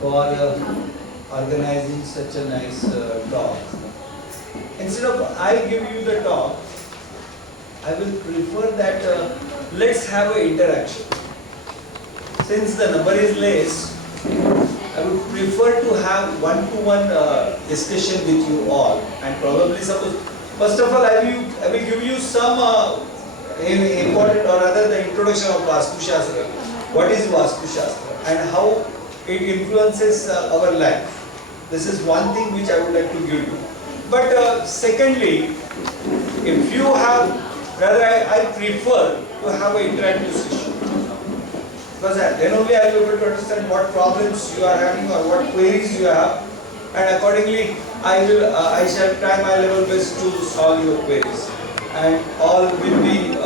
for organizing such a nice talk. Instead of I give you the talk, I will prefer that let's have an interaction. Since the number is less, I would prefer to have one-to-one discussion with you all, and probably suppose, first of all, I will give you some important, or rather the introduction of Vastu Shastra. What is Vastu Shastra and how it influences our life. This is one thing which I would like to give you. But secondly, if you have, rather I prefer to have an interactive session. Because then only I will be able to understand what problems you are having or what queries you have, and accordingly I shall try my level best to solve your queries. And all will be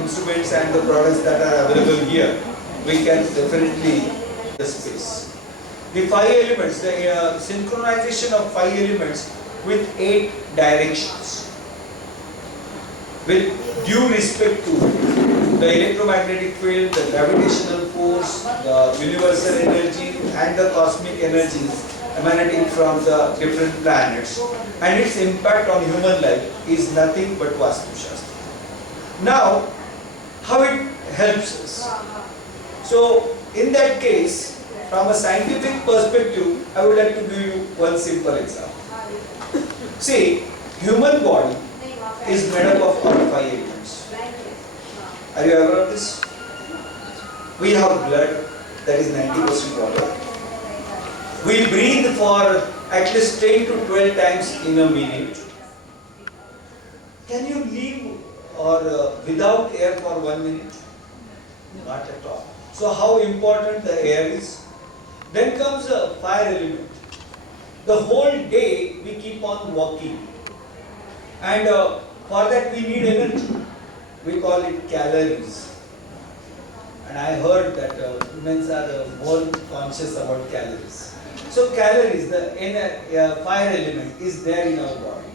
instruments and the products that are available here, we can definitely the space. The 5 elements, the synchronization of 5 elements with 8 directions, with due respect to the electromagnetic field, the gravitational force, the universal energy and the cosmic energies emanating from the different planets, and its impact on human life is nothing but Vastu Shastra. Now, how it helps us? So, in that case, from a scientific perspective, I would like to give you one simple example. See, human body is made up of all 5 elements. Are you aware of this? We have blood, that is 90% water. We breathe for at least 10 to 12 times in a minute. Can you live without air for 1 minute? Not at all. So how important the air is? Then comes the fire element. The whole day we keep on walking, and for that we need energy. We call it calories. And I heard that humans are more conscious about calories. So calories, the fire element is there in our body.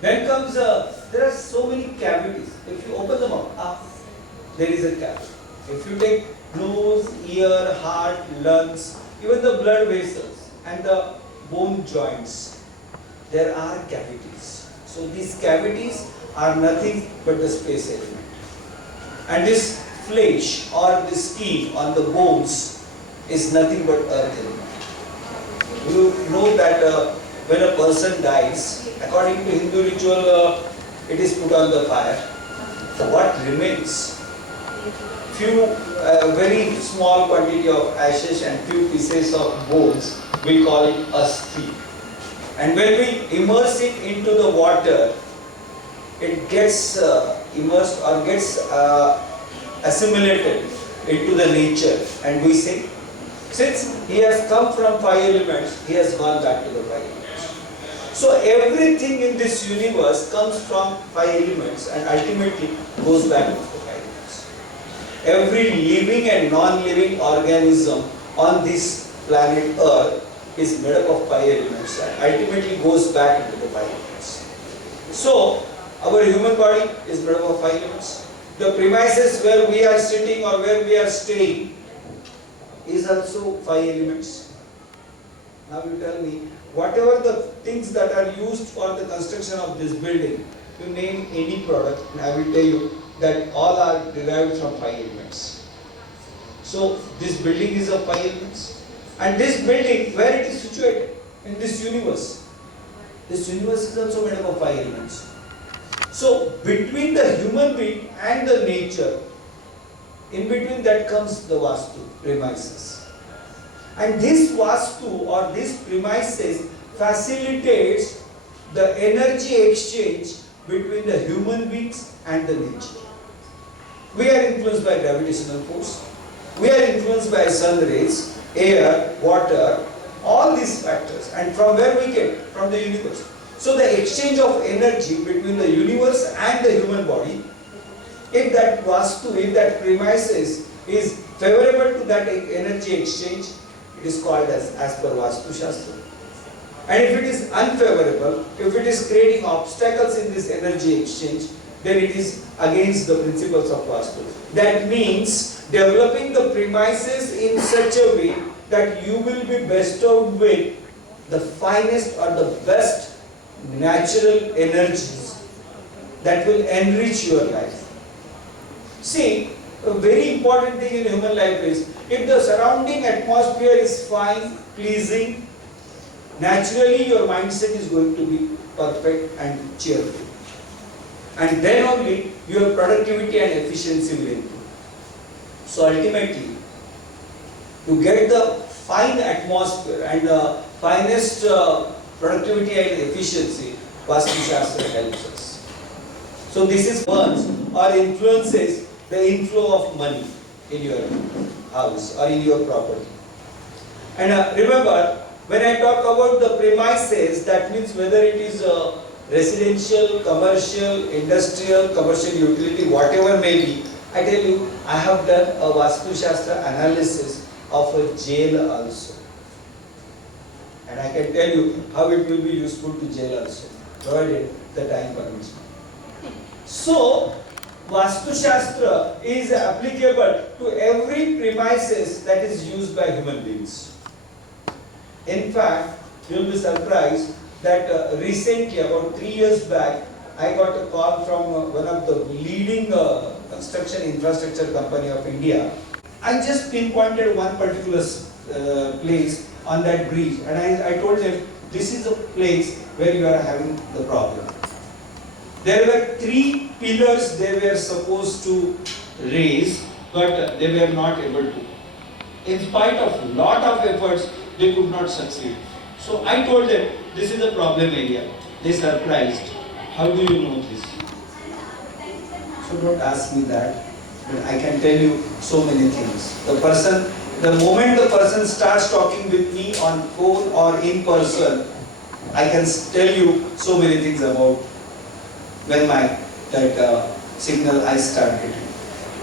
Then comes, there are so many cavities. If you open them up, there is a cavity. If you take nose, ear, heart, lungs, even the blood vessels and the bone joints, there are cavities. So these cavities are nothing but the space element. And this flesh or the skin on the bones is nothing but earth element. You know that when a person dies, according to Hindu ritual, it is put on the fire. So what remains? Very small quantity of ashes and few pieces of bones, we call it asthi. And when we immerse it into the water, it gets immersed or gets assimilated into the nature, and we say, since he has come from 5 elements, he has gone back to the 5 elements. So everything in this universe comes from 5 elements and ultimately goes back to the 5 elements. Every living and non-living organism on this planet Earth is made up of 5 elements and ultimately goes back into the 5 elements. So, our human body is made up of 5 elements. The premises where we are sitting or where we are staying is also 5 elements. Now you tell me, whatever the things that are used for the construction of this building, you name any product and I will tell you that all are derived from 5 elements. So this building is of 5 elements. And this building, where it is situated? In this universe. This universe is also made up of 5 elements. So between the human being and the nature, in between that comes the Vastu, premises. And this Vastu or these premises facilitates the energy exchange between the human beings and the nature. We are influenced by gravitational force. We are influenced by sun rays, air, water, all these factors. And from where we get? From the universe. So the exchange of energy between the universe and the human body, if that Vastu, if that premises is favorable to that energy exchange, it is called as per Vastu Shastra. And if it is unfavorable, if it is creating obstacles in this energy exchange, then it is against the principles of Vastu. That means developing the premises in such a way that you will be bestowed with the finest or the best natural energies that will enrich your life. See, a very important thing in human life is, if the surrounding atmosphere is fine, pleasing, naturally your mindset is going to be perfect and cheerful. And then only your productivity and efficiency will improve. So ultimately, to get the fine atmosphere and the finest productivity and efficiency, Vastu Shastra helps us. So this is burns or influences the inflow of money in your house or in your property. And remember, when I talk about the premises, that means whether it is residential, commercial, industrial, commercial utility, whatever may be. I tell you, I have done a Vastu Shastra analysis of a jail also. And I can tell you how it will be useful to jail also, provided the time permits. So, Vastu Shastra is applicable to every premises that is used by human beings. In fact, you will be surprised that recently, about 3 years back, I got a call from one of the leading construction infrastructure company of India. I just pinpointed one particular place on that bridge, and I told them, this is a place where you are having the problem. There were 3 pillars they were supposed to raise, but they were not able to. In spite of lot of efforts, they could not succeed. So I told them, this is a problem area. They surprised. How do you know this? So don't ask me that. But I can tell you so many things. The moment the person starts talking with me on phone or in person, I can tell you so many things about when that signal I start getting.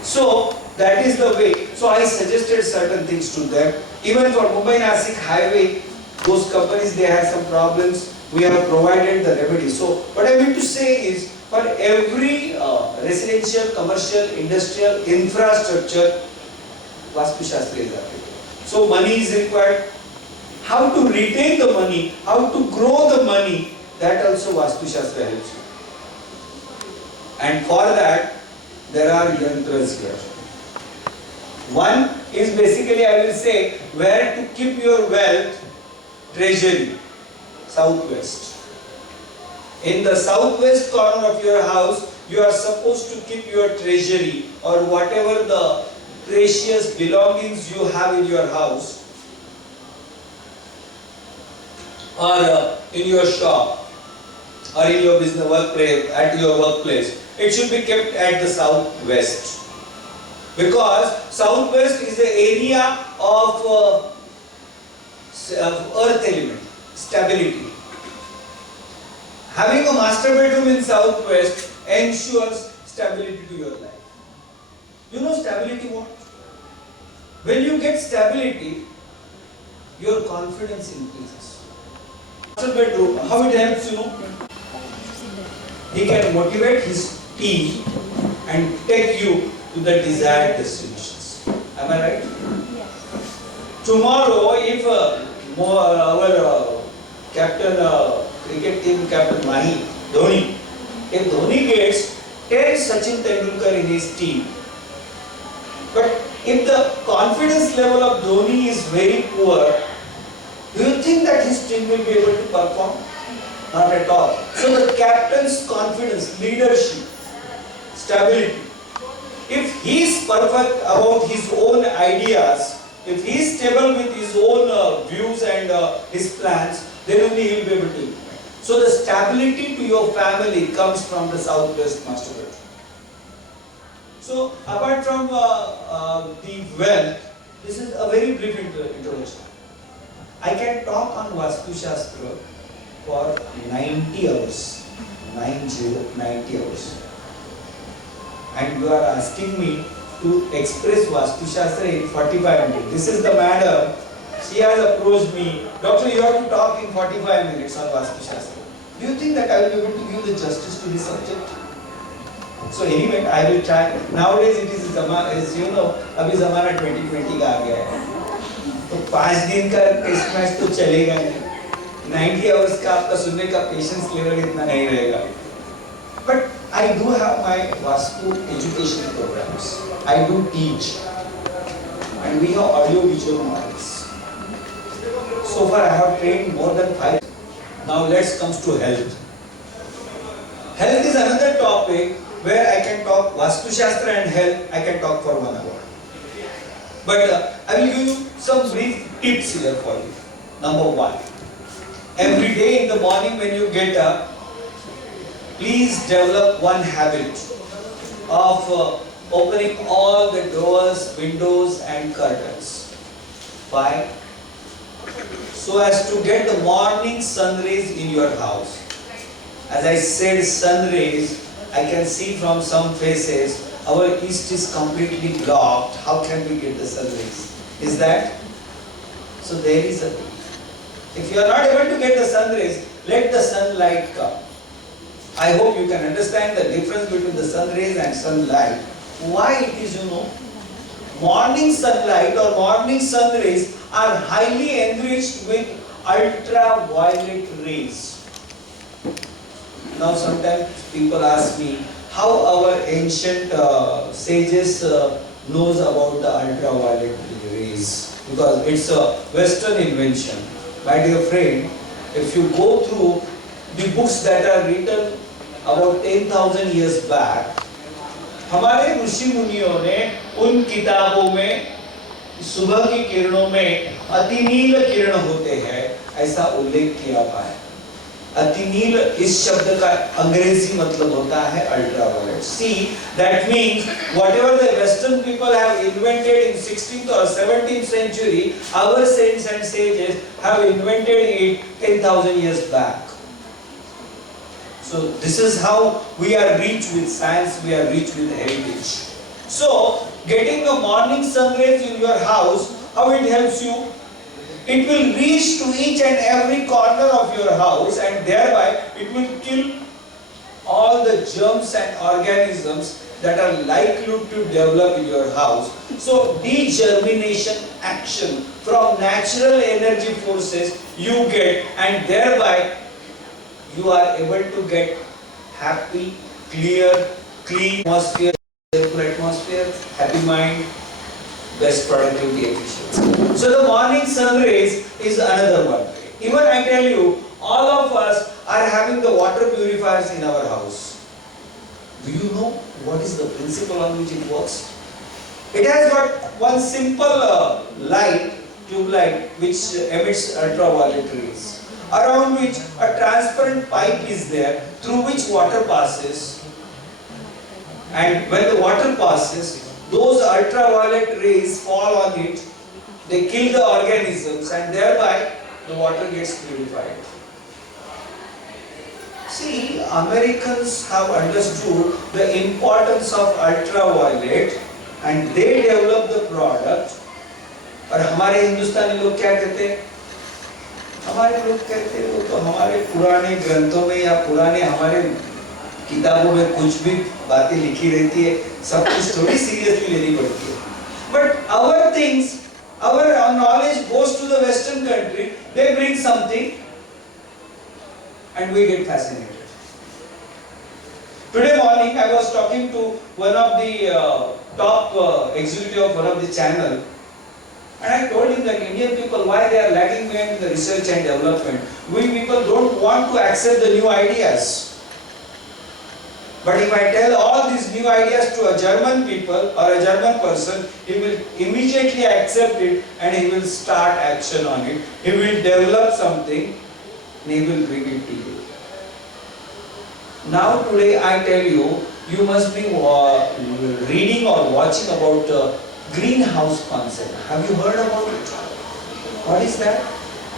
So that is the way. So I suggested certain things to them. Even for Mumbai-Nasik highway, those companies, they had some problems. We have provided the remedy. So what I mean to say is, for every residential, commercial, industrial infrastructure, Vastu Shastra is applicable. So money is required. How to retain the money, how to grow the money, that also Vastu Shastra helps you. And for that, there are yantras here. One is basically, I will say, where to keep your wealth, treasury, southwest. In the southwest corner of your house, you are supposed to keep your treasury or whatever the precious belongings you have in your house or in your shop or in your business workplace, at your workplace. It should be kept at the southwest. Because southwest is the area of earth element, stability. Having a master bedroom in southwest ensures stability to your life. You know stability what? When you get stability, your confidence increases. Master bedroom, how it helps, you know? He can motivate his team and take you to the desired destinations. Am I right? Yes. Tomorrow, if our captain, cricket team captain Mahi, Dhoni, if Dhoni gets 10 Sachin Tendulkar in his team, but if the confidence level of Dhoni is very poor, do you think that his team will be able to perform? Not at all. So the captain's confidence, leadership, stability. If he is perfect about his own ideas, if he is stable with his own views and his plans, then only he will be able to implement. So the stability to your family comes from the southwest master bedroom. So apart from the wealth, this is a very brief introduction. I can talk on Vastu Shastra for 90 hours. 90 hours. And you are asking me to express Vastu Shastra in 45 minutes. This is the madam. She has approached me. Doctor, you have to talk in 45 minutes on Vastu Shastra. Do you think that I will be able to give the justice to this subject? So anyway, I will try. Nowadays it is you know, abhi zamana 2020 ka aa gaya hai. तो 5 दिन का test match तो चलेगा नहीं, 90 hours का आपका सुनने का पेशेंस लेवल इतना नहीं रहेगा. But I do have my Vastu education programs. I do teach, and we have audio visual models. So far I have trained more than 5. Now let's come to health. Health is another topic where I can talk Vastu Shastra and health. I can talk for 1 hour. But I will give you some brief tips here for you. Number 1, every day in the morning when you get up, please develop one habit of opening all the doors, windows and curtains. Why? So as to get the morning sun rays in your house. As I said, sun rays, I can see from some faces, our east is completely blocked. How can we get the sun rays? Is that? So there is a thing. If you are not able to get the sun rays, let the sunlight come. I hope you can understand the difference between the sun rays and sunlight. Why it is, morning sunlight or morning sun rays are highly enriched with ultraviolet rays. Now sometimes people ask me how our ancient sages knows about the ultraviolet rays, because it's a Western invention. My dear friend, if you go through the books that are written about 10,000 years back, हमारे ऋषि मुनियों ने उन किताबों में सुबह की किरणों में अतिनील किरण होते हैं ऐसा उल्लेख किया हुआ है. अतिनील इस शब्द का अंग्रेजी मतलब होता है ultraviolet. See, that means whatever the Western people have invented in 16th or 17th century, our saints and sages have invented it 10,000 years back. So this is how we are rich with science, we are rich with heritage. So getting the morning sun rays in your house, how it helps you? It will reach to each and every corner of your house, and thereby it will kill all the germs and organisms that are likely to develop in your house. So degermination action from natural energy forces you get, and thereby you are able to get happy, clear, clean atmosphere, cheerful atmosphere, happy mind, best productivity efficiency. So the morning sun rays is another one. Even I tell you, all of us are having the water purifiers in our house. Do you know what is the principle on which it works? It has got one simple light, tube light, which emits ultraviolet rays, around which a transparent pipe is there through which water passes. And when the water passes, those ultraviolet rays fall on it, they kill the organisms, and thereby the water gets purified. See, Americans have understood the importance of ultraviolet and they develop the product. और हमारे हिंदुस्तानी लोग क्या कहते हैं? हमारे लोग कहते हैं वो तो हमारे पुराने ग्रंथों में या पुराने हमारे किताबों में कुछ भी बातें लिखी रहती है, सब कुछ थोड़ी सीरियसली लेनी पड़ती है. But our things, our knowledge goes to the Western country, they bring something and we get fascinated. Today morning I was talking to one of the top executive of one of the channel, and I told him that Indian people, why they are lagging behind in the research and development. We people don't want to accept the new ideas. But if I tell all these new ideas to a German people or a German person, he will immediately accept it and he will start action on it. He will develop something and he will bring it to you. Now today I tell you, you must be reading or watching about greenhouse concept. Have you heard about it? What is that?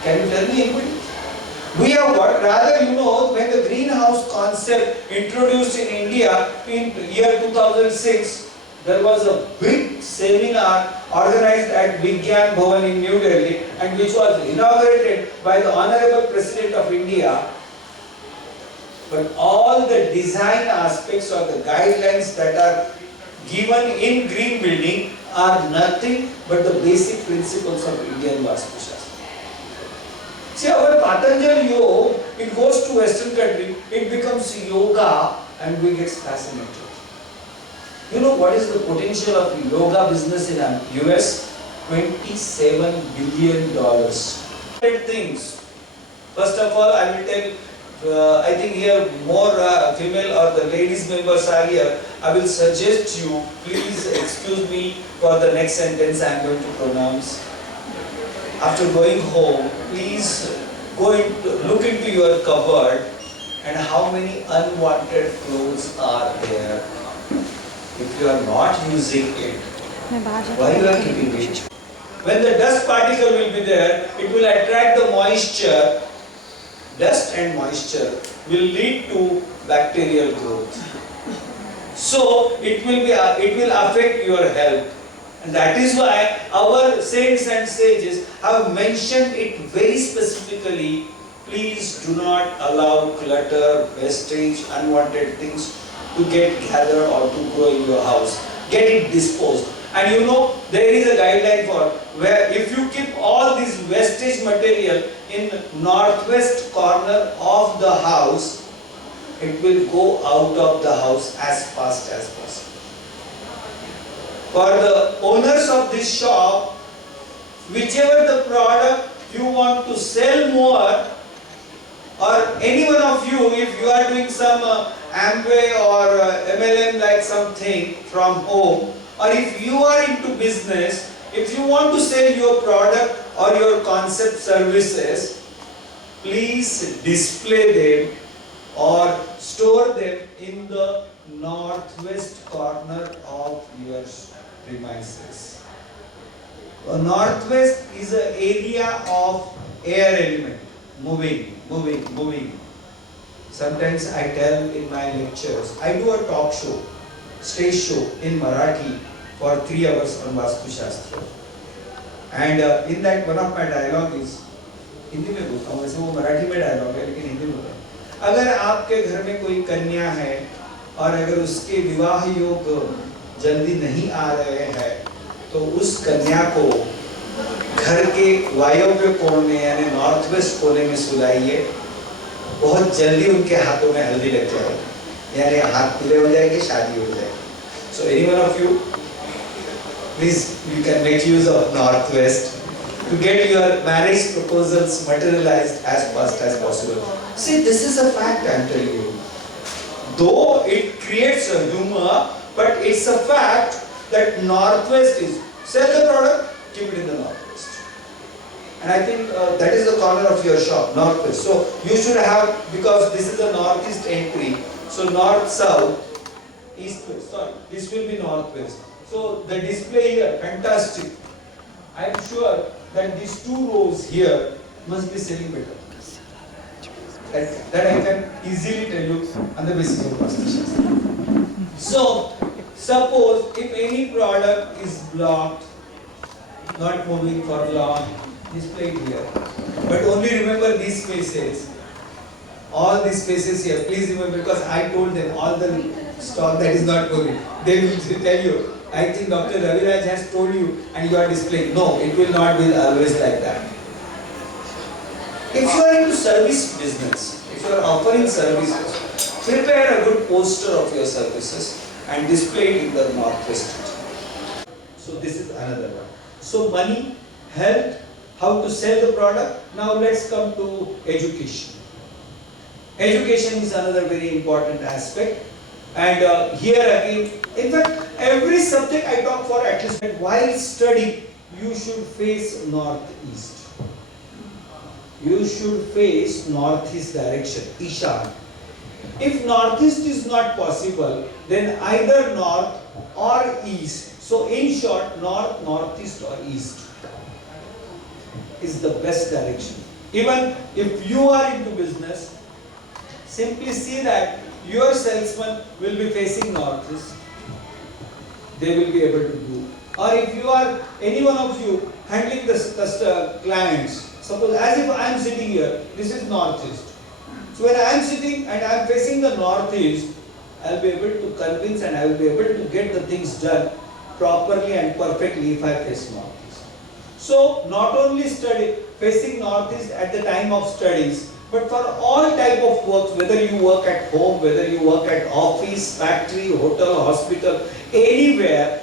Can you tell me anybody? We have got, rather when the greenhouse concept introduced in India in year 2006, there was a big seminar organized at Vigyan Bhavan in New Delhi, and which was inaugurated by the Honorable President of India. But all the design aspects or the guidelines that are given in green building are nothing but the basic principles of Indian Vastu Shastra. See, our Patanjali yoga, it goes to Western country, it becomes yoga and we get fascinated. You know what is the potential of yoga business in US? $27 billion. Things. First of all, I will tell, I think here more female or the ladies members are here. I will suggest you, please excuse me for the next sentence I am going to pronounce. After going home, please look into your cupboard and how many unwanted clothes are there. If you are not using it, why you are keeping it? When the dust particle will be there, it will attract the moisture. Dust and moisture will lead to bacterial growth. So it will affect your health. And that is why our saints and sages have mentioned it very specifically. Please do not allow clutter, wastage, unwanted things to get gathered or to grow in your house. Get it disposed. And you know, there is a guideline for where if you keep all this wastage material in northwest corner of the house, it will go out of the house as fast as possible. For the owners of this shop, whichever the product you want to sell more, or any one of you, if you are doing some Amway or MLM like something from home, or if you are into business, if you want to sell your product or your concept services, please display them or store them in the northwest corner of your premises. Northwest is an area of air element, moving. Sometimes I tell in my lectures, I do a talk show, stage show in Marathi for 3 hours on Vastu Shastra. And in that one of my dialogue is, Hindi में बोलता हूँ, वैसे वो मराठी में dialogue है लेकिन हिंदी में बोलता हूँ। अगर आपके घर में कोई कन्या है और अगर उसके विवाह योग जल्दी नहीं आ रहे हैं, तो उस कन्या को घर के वायव्य कोने यानी नॉर्थ वेस्ट कोने में सुलाइए, बहुत जल्दी उनके हाथों में हल्दी लग जाएगी, यानी हाथ पीले हो जाएंगे, शादी हो जाएगी। So any one of you, please you can make use of northwest to get your marriage proposals materialized as fast as possible. See, this is a fact I am telling you. Though it creates a humor, but it's a fact that northwest is, sell the product, keep it in the northwest. And I think that is the corner of your shop, northwest. So you should have, because this is the northeast entry, so north, south, east, west, sorry, this will be northwest. So the display here, fantastic. I am sure that these 2 rows here must be selling better. That I can easily tell you on the basis of Vastu Shastra. So, suppose if any product is blocked, not moving for long, display it here. But only remember these spaces, all these spaces here. Please remember, because I told them all the stock that is not moving. They will tell you, I think Dr. Raviraj has told you and you are displaying. No, it will not be always like that. If you are into service business, if you are offering services, prepare a good poster of your services and display it in the northwest. So this is another one. So money, health, how to sell the product. Now let's come to education. Education is another very important aspect. And here again, in fact, every subject I talk for at least while studying, you should face northeast. You should face northeast direction, Ishan. If northeast is not possible, then either north or east. So in short, north, northeast or east is the best direction. Even if you are into business, simply see that your salesman will be facing northeast. They will be able to do. Or if you are, any one of you handling the clients, suppose as if I am sitting here, this is northeast. So when I am sitting and I am facing the northeast, I will be able to convince and I will be able to get the things done properly and perfectly if I face northeast. So not only facing northeast at the time of studies, but for all type of works, whether you work at home, whether you work at office, factory, hotel, hospital, anywhere,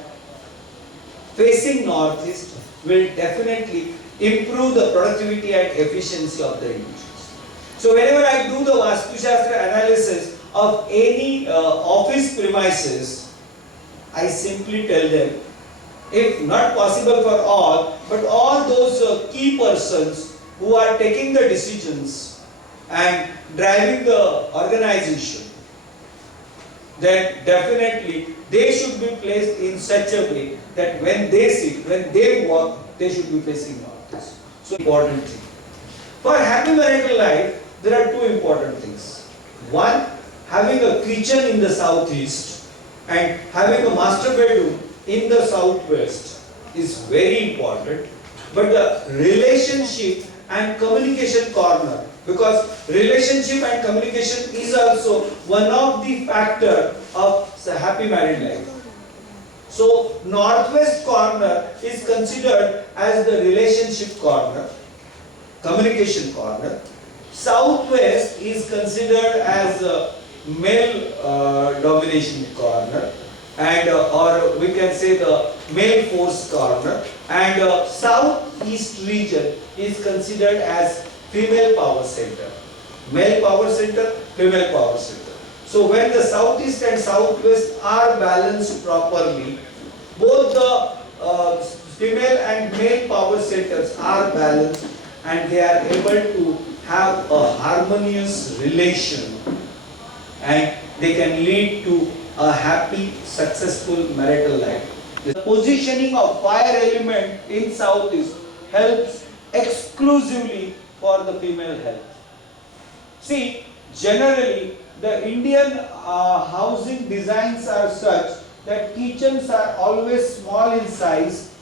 facing northeast will definitely improve the productivity and efficiency of the individuals. So whenever I do the Vastu Shastra analysis of any office premises, I simply tell them, if not possible for all, but all those key persons who are taking the decisions and driving the organization, then definitely they should be placed in such a way that when they sit, when they work, they should be facing northeast. So important thing. For happy marital life, there are two important things. One, having a kitchen in the southeast and having a master bedroom in the southwest is very important. But the relationship and communication corner, because relationship and communication is also one of the factor of the happy married life. So northwest corner is considered as the relationship corner, communication corner. Southwest is considered as a male domination corner, and or we can say the male force corner, and southeast region is considered as female power center. Male power center, female power center. So when the southeast and southwest are balanced properly, both the female and male power centers are balanced and they are able to have a harmonious relation and they can lead to a happy, successful marital life. The positioning of fire element in southeast helps exclusively for the female health. See, generally the Indian housing designs are such that kitchens are always small in size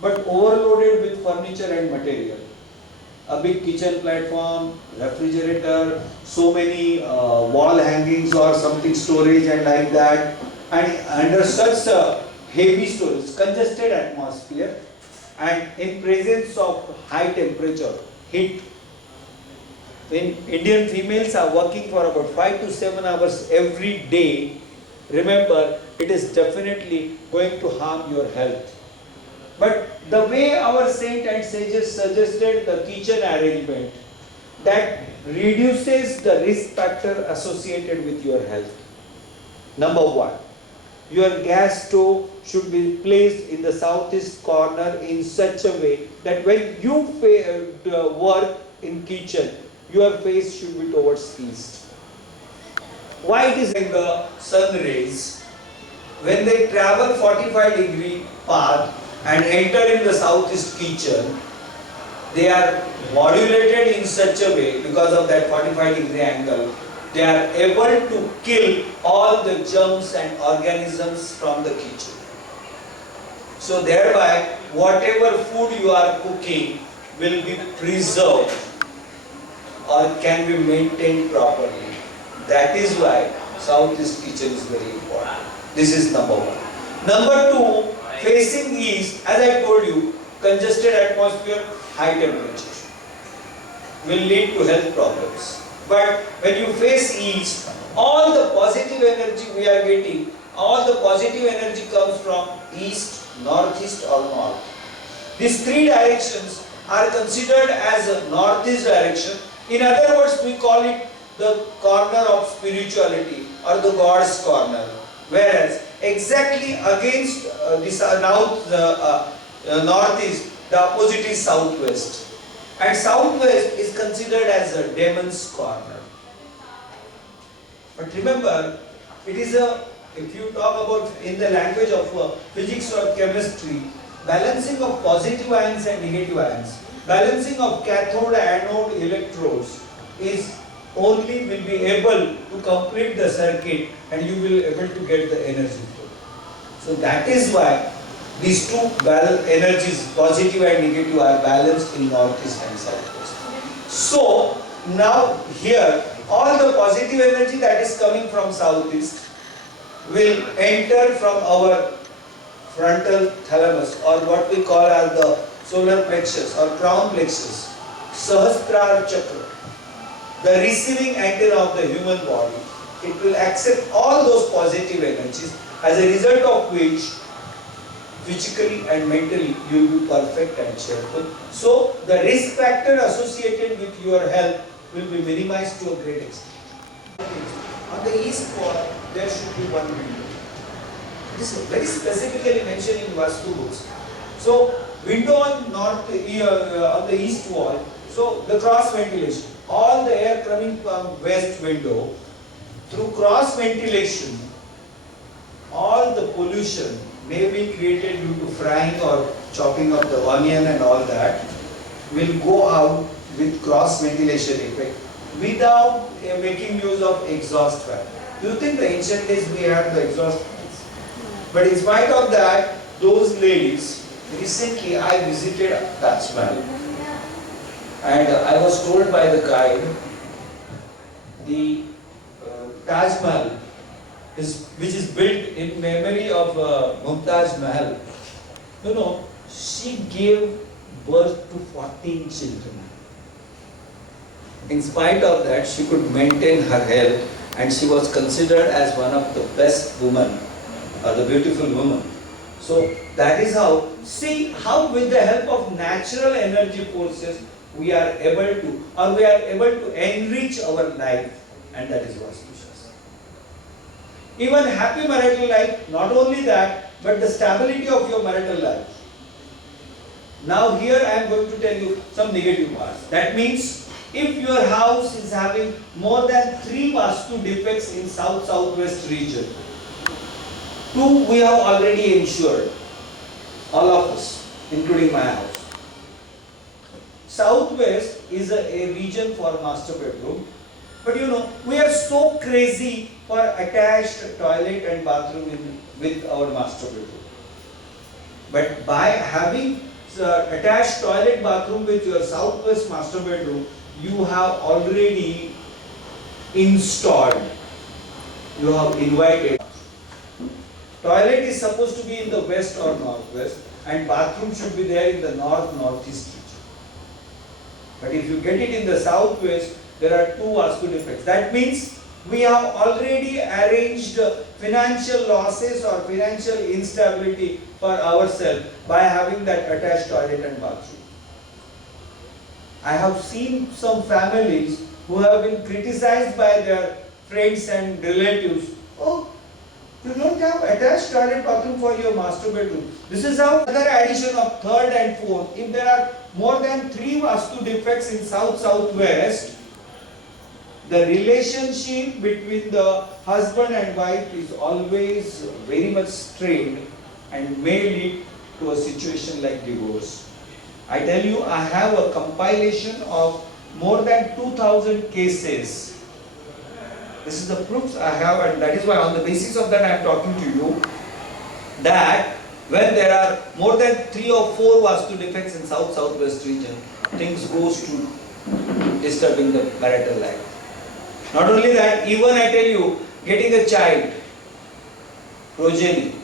but overloaded with furniture and material. A big kitchen platform, refrigerator, so many wall hangings or something storage and like that, and under such heavy storage, congested atmosphere and in presence of high temperature, heat. When Indian females are working for about 5 to 7 hours every day, remember, it is definitely going to harm your health. But the way our saint and sages suggested the kitchen arrangement, that reduces the risk factor associated with your health. Number one, your gas stove should be placed in the southeast corner in such a way that when you work in kitchen, your face should be towards east. Why it is in the sun rays? When they travel 45-degree path and enter in the southeast kitchen, they are modulated in such a way, because of that 45-degree angle, they are able to kill all the germs and organisms from the kitchen. So thereby, whatever food you are cooking will be preserved or can be maintained properly. That is why southeast kitchen is very important. This is number one. Number two, facing east, as I told you, congested atmosphere, high temperature will lead to health problems. But when you face east, all the positive energy we are getting, all the positive energy comes from east, northeast or north. These three directions are considered as a northeast direction. In other words, we call it the corner of spirituality or the God's corner. Whereas exactly against this northeast, the opposite is southwest. And southwest is considered as a demon's corner. But remember, it is if you talk about in the language of physics or chemistry, balancing of positive ions and negative ions, balancing of cathode anode electrodes is only will be able to complete the circuit and you will be able to get the energy flow. So that is why these two energies, positive and negative, are balanced in northeast and southwest. So now here, all the positive energy that is coming from southeast will enter from our frontal thalamus, or what we call as the solar plexus or crown plexus, Sahasrara chakra, the receiving antenna of the human body. It will accept all those positive energies, as a result of which physically and mentally you will be perfect and cheerful. So the risk factor associated with your health will be minimized to a great extent. On the east wall, there should be one window. This is very specifically mentioned in Vastu books. So window on on the east wall. So the cross ventilation, all the air coming from west window, through cross ventilation, all the pollution may be created due to frying or chopping of the onion and all that will go out with cross ventilation effect without making use of exhaust fan. Do you think the ancient days we had the exhaust fans? But in spite of that, those ladies, recently I visited Taj Mahal, and I was told by the guide, the Taj Mahal, which is built in memory of Mumtaz Mahal. She gave birth to 14 children. In spite of that, she could maintain her health, and she was considered as one of the best women, or the beautiful woman. So that is how, see how with the help of natural energy forces, we are able to enrich our life, and that is Vastu Shastra. Even happy marital life, not only that, but the stability of your marital life. Now here I am going to tell you some negative parts. That means if your house is having more than 3 Vastu defects in south-southwest region, 2 we have already ensured, all of us, including my house. Southwest is a region for master bedroom, but we are so crazy for attached toilet and bathroom with our master bedroom. But by having attached toilet bathroom with your southwest master bedroom, you have already installed, you have invited. Toilet is supposed to be in the west or northwest, and bathroom should be there in the north-northeast region. But if you get it in the southwest, there are 2 Vastu defects. That means we have already arranged financial losses or financial instability for ourselves by having that attached toilet and bathroom. I have seen some families who have been criticized by their friends and relatives. Oh, you don't have attached toilet bathroom for your master bedroom. This is how another addition of 3rd and 4th. If there are more than 3 Vastu defects in south-southwest, the relationship between the husband and wife is always very much strained and may lead to a situation like divorce. I tell you, I have a compilation of more than 2,000 cases. This is the proofs I have, and that is why on the basis of that I am talking to you, that when there are more than 3 or 4 Vastu defects in south-southwest region, things goes to disturbing the marital life. Not only that, even I tell you, getting a child, progeny,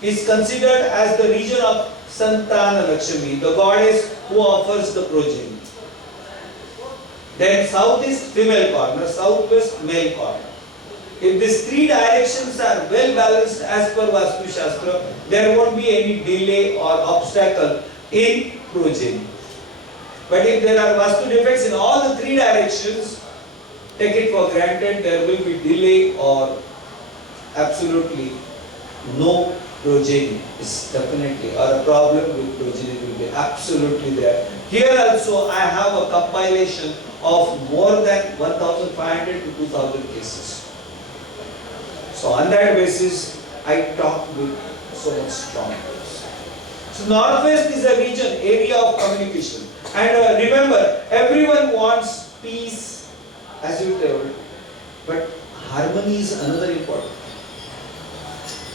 is considered as the region of Santana Lakshmi, the goddess who offers the progeny. Then south is female corner, southwest male corner. If these 3 directions are well balanced as per Vastu Shastra, there won't be any delay or obstacle in progeny. But if there are Vastu defects in all the 3 directions, take it for granted there will be delay or absolutely no progeny is definitely, or a problem with progeny will be absolutely there. Here also I have a compilation of more than 1,500 to 2,000 cases. So on that basis, I talk with so much strong voice. So Northwest is a region, area of communication. And remember, everyone wants peace, as you told, but harmony is another important.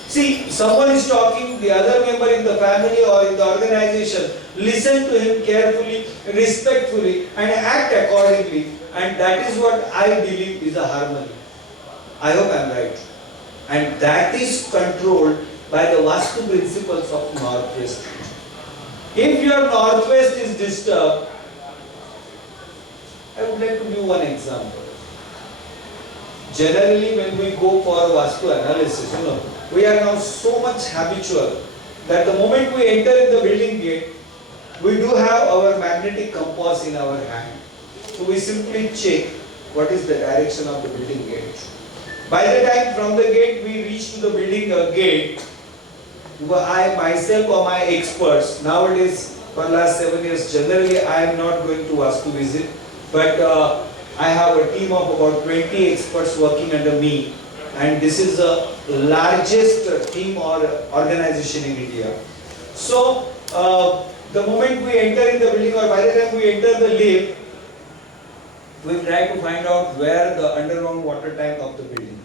See, someone is talking, the other member in the family or in the organization, listen to him carefully, respectfully, and act accordingly. And that is what I believe is a harmony. I hope I am right. And that is controlled by the Vastu principles of northwest. If your northwest is disturbed, I would like to give one example. Generally, when we go for Vastu analysis, we are now so much habitual that the moment we enter in the building gate, we do have our magnetic compass in our hand. So we simply check what is the direction of the building gate. By the time from the gate we reach to the building gate, I myself or my experts, nowadays for last 7 years, generally I am not going to Vastu visit, but I have a team of about 20 experts working under me, and this is the largest team or organization in India. So the moment we enter in the building or by the time we enter the lift, we try to find out where the underground water tank of the building.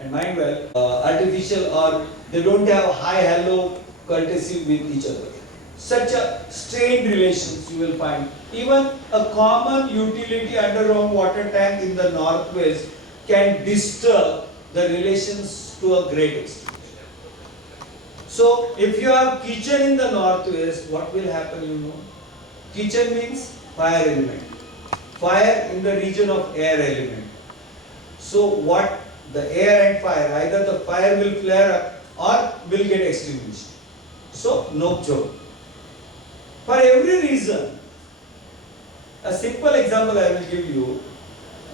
And mind well, artificial or they don't have high-hello courtesy with each other. Such a strained relations you will find. Even a common utility underground water tank in the northwest can disturb the relations to a great extent. So, if you have kitchen in the northwest, what will happen, Kitchen means fire element. Fire in the region of air element. So, what the air and fire, either the fire will flare up or will get extinguished. So, no joke. For every reason, a simple example I will give you.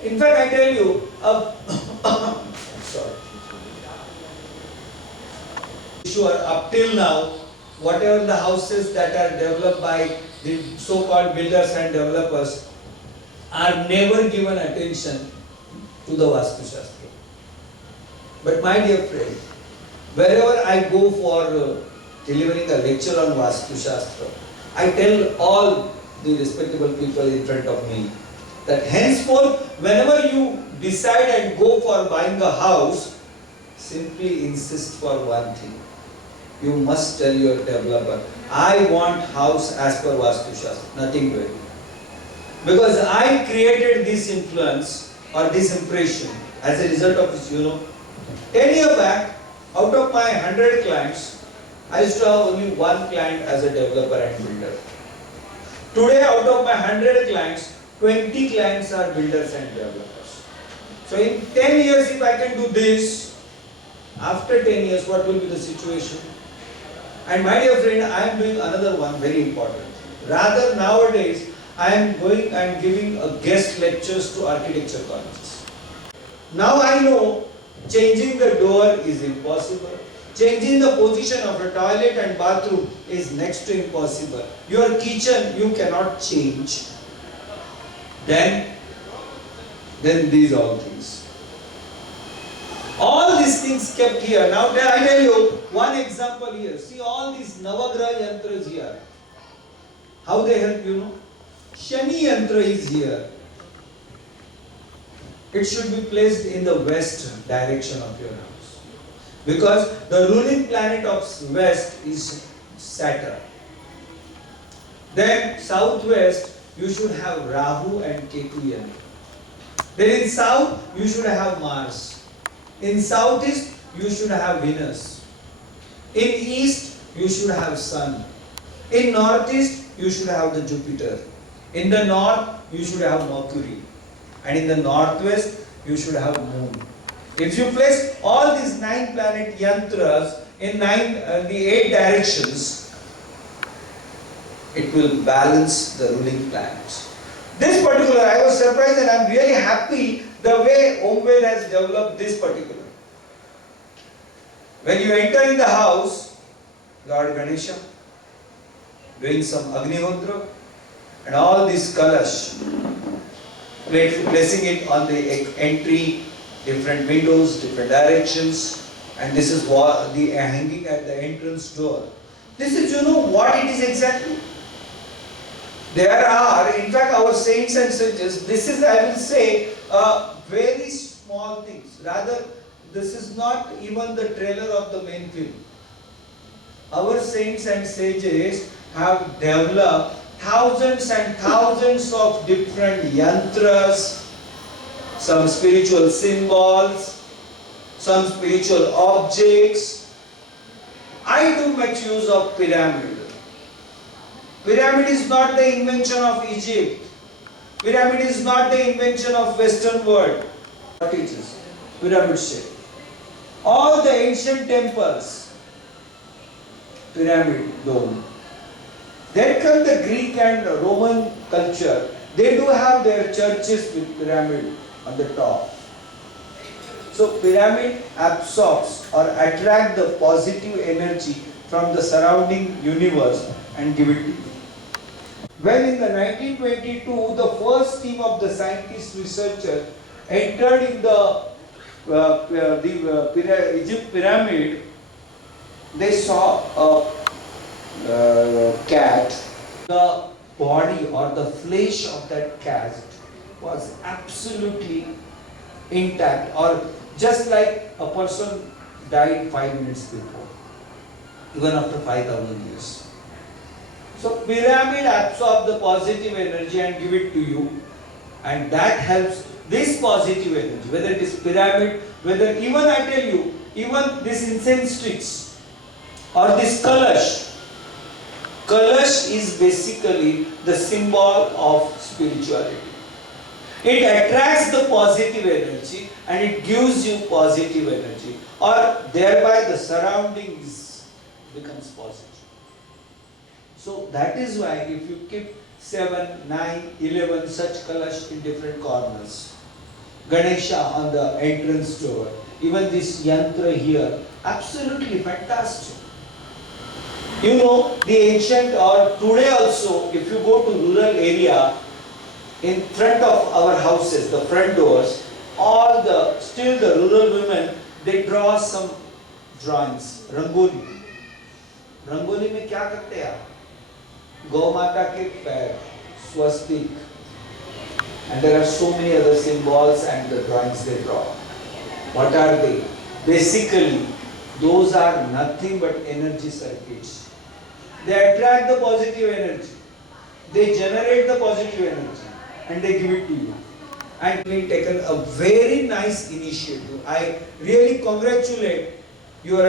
In fact, I tell you, sure, up till now, whatever the houses that are developed by the so-called builders and developers are never given attention to the Vastu Shastra. But my dear friend, wherever I go for delivering a lecture on Vastu Shastra, I tell all the respectable people in front of me that henceforth, whenever you decide and go for buying a house, simply insist for one thing. You must tell your developer, I want house as per Vastu Shastra, nothing to it. Because I created this influence or this impression as a result of this, 10 years back, out of my 100 clients, I used to have only one client as a developer and builder. Today, out of my 100 clients, 20 clients are builders and developers. So in 10 years, if I can do this, after 10 years, what will be the situation? And my dear friend, I am doing another one very important. Rather, nowadays, I am going and giving a guest lectures to architecture colleges. Now I know changing the door is impossible. Changing the position of a toilet and bathroom is next to impossible. Your kitchen you cannot change. Then these all things. All these things kept here. Now I tell you one example here. See all these Navagraha yantras here. How they help Shani yantra is here. It should be placed in the west direction of your house. Because the ruling planet of west is Saturn. Then southwest you should have Rahu and Ketu yantra. Then in south you should have Mars. In southeast you should have Venus. In east you should have Sun. In northeast you should have the Jupiter. In the north you should have Mercury. And in the northwest you should have Moon. If you place all these 9 planet yantras in the 8 directions, it will balance the ruling planets. This particular, I was surprised and I am really happy the way Omved has developed this particular. When you enter in the house, Lord Ganesha, doing some Agnihotra and all this kalash, placing it on the entry, different windows, different directions, and this is what the hanging at the entrance door. This is, what it is exactly. There are, in fact, our saints and sages, this is, I will say, very small things. Rather, this is not even the trailer of the main film. Our saints and sages have developed thousands and thousands of different yantras, some spiritual symbols, some spiritual objects, I do much use of pyramid. Pyramid is not the invention of Egypt. Pyramid is not the invention of Western world. What it is? Pyramid shape. All the ancient temples, pyramid dome. Then come the Greek and Roman culture. They do have their churches with pyramid on the top. So pyramid absorbs or attracts the positive energy from the surrounding universe and give it to you. When in the 1922, the first team of the scientists researchers entered in the Egypt pyramid, they saw a cat. The body or the flesh of that cat was absolutely intact, or just like a person died 5 minutes before, even after 5,000 years. So pyramid absorbs the positive energy and give it to you, and that helps this positive energy, whether it is pyramid, whether even I tell you, even this incense sticks or this kalash. Kalash is basically the symbol of spirituality. It attracts the positive energy and it gives you positive energy, or thereby the surroundings becomes positive. So that is why if you keep 7, 9, 11 such kalash in different corners, Ganesha on the entrance door, even this yantra here, absolutely fantastic. You know, the ancient or today also, if you go to rural area, in front of our houses, the front doors, still the rural women, they draw some drawings, rangoli. Rangoli में क्या करते हैं आप? गौ माता के पैर, swastik, and there are so many other symbols and the drawings they draw. What are they? Basically, those are nothing but energy circuits. They attract the positive energy. They generate the positive energy and they give it to you. And we've taken a very nice initiative. I really congratulate your